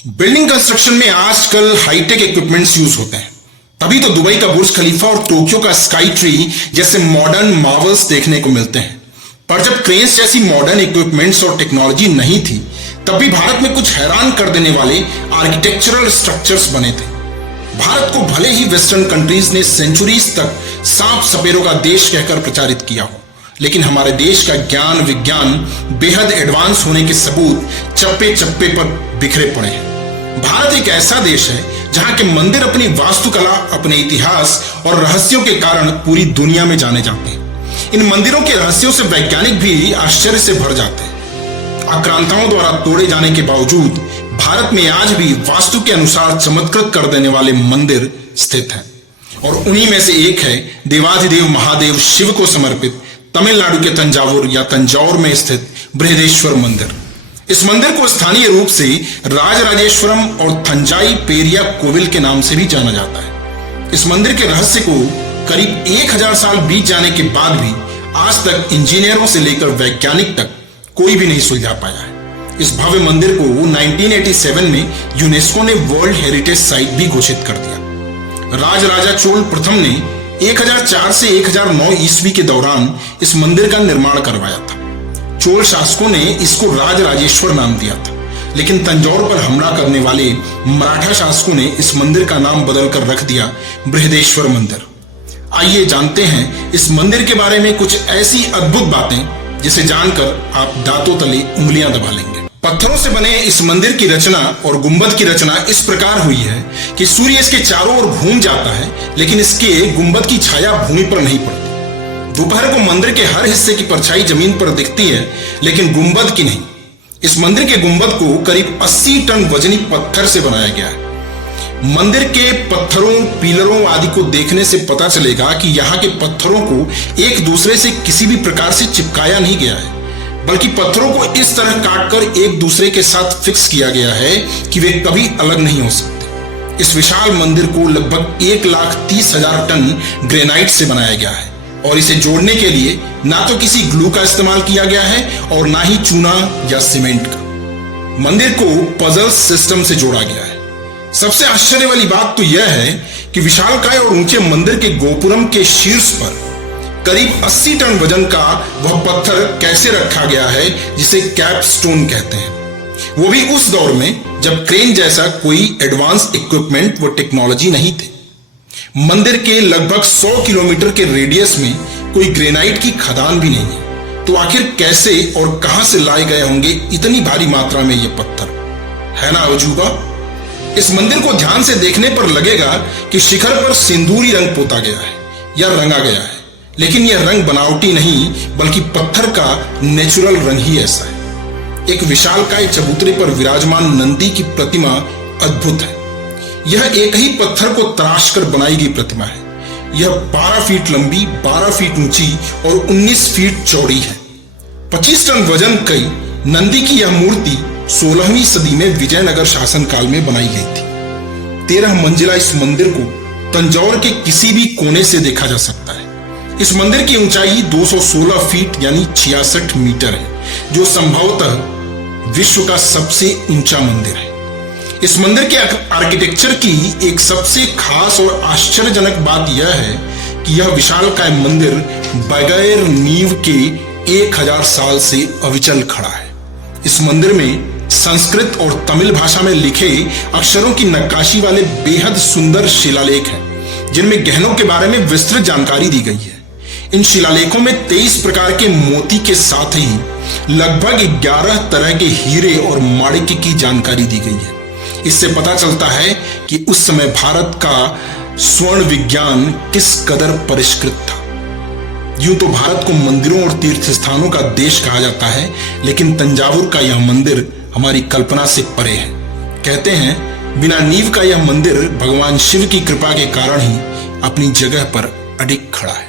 Building construction में आजकल hi tech equipments use होते हैं, तभी तो दुबई का बुर्ज खलीफा और टोक्यो का स्काई ट्री जैसे मॉडर्न मार्वल्स देखने को मिलते हैं। पर जब क्रेन्स जैसी मॉडर्न इक्विपमेंट्स और टेक्नोलॉजी नहीं थी, तब भी भारत में कुछ हैरान कर देने वाले आर्किटेक्चरल स्ट्रक्चर्स बने थे। भारत को भले ही वेस्टर्न कंट्रीज ने सेंचुरीज तक सांप सपेरों का देश कहकर प्रचारित किया हो, लेकिन हमारे देश का ज्ञान विज्ञान बेहद एडवांस होने के सबूत चप्पे चप्पे पर बिखरे पड़े हैं। भारत एक ऐसा देश है जहां के मंदिर अपनी वास्तुकला, अपने इतिहास और रहस्यों के कारण पूरी दुनिया में जाने जाते हैं। इन मंदिरों के रहस्यों से वैज्ञानिक भी आश्चर्य से भर जाते हैं। आक्रांताओं द्वारा तोड़े जाने के बावजूद भारत में आज भी वास्तु के अनुसार चमत्कृत कर देने वाले मंदिर स्थित हैं, और उन्हीं में से एक है देवाधिदेव महादेव शिव को समर्पित तमिलनाडु के तंजावुर या तंजौर में स्थित बृहदेश्वर मंदिर। इस मंदिर को स्थानीय रूप से राजराजेश्वरम और थंजाई पेरिया कोविल के नाम से भी जाना जाता है। इस मंदिर के रहस्य को करीब 1000 साल बीत जाने के बाद भी आज तक इंजीनियरों से लेकर वैज्ञानिक तक कोई भी नहीं सुलझा पाया है। इस भव्य मंदिर को 1987 में यूनेस्को ने वर्ल्ड हेरिटेज साइट भी घोषित कर दिया। राजराजा चोल प्रथम ने 1004 से 1009 ईस्वी के दौरान इस मंदिर का निर्माण करवाया था। चोल शासकों ने इसको राजराजेश्वर नाम दिया था, लेकिन तंजौर पर हमला करने वाले मराठा शासकों ने इस मंदिर का नाम बदलकर रख दिया बृहदेश्वर मंदिर। आइए जानते हैं इस मंदिर के बारे में कुछ ऐसी अद्भुत बातें जिसे जानकर आप दांतों तले उंगलियां दबा लेंगे। पत्थरों से बने इस मंदिर की रचना और गुंबद की रचना इस प्रकार हुई है कि सूर्य इसके चारों ओर घूम जाता है, लेकिन इसके गुंबद की छाया भूमि पर नहीं पड़ती। दोपहर को मंदिर के हर हिस्से की परछाई जमीन पर दिखती है, लेकिन गुंबद की नहीं। इस मंदिर के गुंबद को करीब 80 टन वजनी पत्थर से बनाया गया है। मंदिर के पत्थरों, पिलरों आदि को देखने से पता चलेगा कि यहाँ के पत्थरों को एक दूसरे से किसी भी प्रकार से चिपकाया नहीं गया है, बल्कि पत्थरों को इस तरह काटकर एक दूसरे के साथ फिक्स किया गया है कि वे कभी अलग नहीं हो सकते। इस विशाल मंदिर को लगभग 1,30,000 टन ग्रेनाइट से बनाया गया है, और इसे जोड़ने के लिए ना तो किसी ग्लू का इस्तेमाल किया गया है और ना ही चूना या सीमेंट का। मंदिर को पजल सिस्टम से जोड़ा गया है। सबसे आश्चर्य वाली बात तो यह है कि विशालकाय और ऊंचे मंदिर के गोपुरम के शीर्ष पर करीब 80 टन वजन का वह पत्थर कैसे रखा गया है जिसे कैपस्टोन कहते हैं, वो भी उस दौर में जब क्रेन जैसा कोई एडवांस इक्विपमेंट व टेक्नोलॉजी नहीं थे। मंदिर के लगभग 100 किलोमीटर के रेडियस में कोई ग्रेनाइट की खदान भी नहीं है, तो आखिर कैसे और कहां से लाए गए होंगे इतनी भारी मात्रा में ये पत्थर, है ना अजूबा। इस मंदिर को ध्यान से देखने पर लगेगा कि शिखर पर सिंदूरी रंग पोता गया है या रंगा गया है, लेकिन यह रंग बनावटी नहीं बल्कि पत्थर का नेचुरल रंग ही ऐसा है। एक विशालकाय चबूतरे पर विराजमान नंदी की प्रतिमा अद्भुत है। यह एक ही पत्थर को तराश कर बनाई गई प्रतिमा है। यह 12 फीट लंबी, 12 फीट ऊंची और 19 फीट चौड़ी है। 25 टन वजन कई नंदी की यह मूर्ति 16वीं सदी में विजयनगर शासनकाल में बनाई गई थी। 13 मंजिला इस मंदिर को तंजौर के किसी भी कोने से देखा जा सकता है। इस मंदिर की ऊंचाई 216 फीट यानी 66 मीटर है, जो संभवतः विश्व का सबसे ऊंचा मंदिर है। इस मंदिर के आर्किटेक्चर की एक सबसे खास और आश्चर्यजनक बात यह है कि यह विशालकाय मंदिर बगैर नींव के 1000 साल से अविचल खड़ा है। इस मंदिर में संस्कृत और तमिल भाषा में लिखे अक्षरों की नक्काशी वाले बेहद सुंदर शिलालेख हैं, जिनमें गहनों के बारे में विस्तृत जानकारी दी गई है। इन शिलालेखों में 23 प्रकार के मोती के साथ ही लगभग 11 तरह के हीरे और माणिक्य की जानकारी दी गई है। इससे पता चलता है कि उस समय भारत का स्वर्ण विज्ञान किस कदर परिष्कृत था। यूं तो भारत को मंदिरों और तीर्थ स्थानों का देश कहा जाता है, लेकिन तंजावुर का यह मंदिर हमारी कल्पना से परे है। कहते हैं बिना नींव का यह मंदिर भगवान शिव की कृपा के कारण ही अपनी जगह पर अडिग खड़ा है।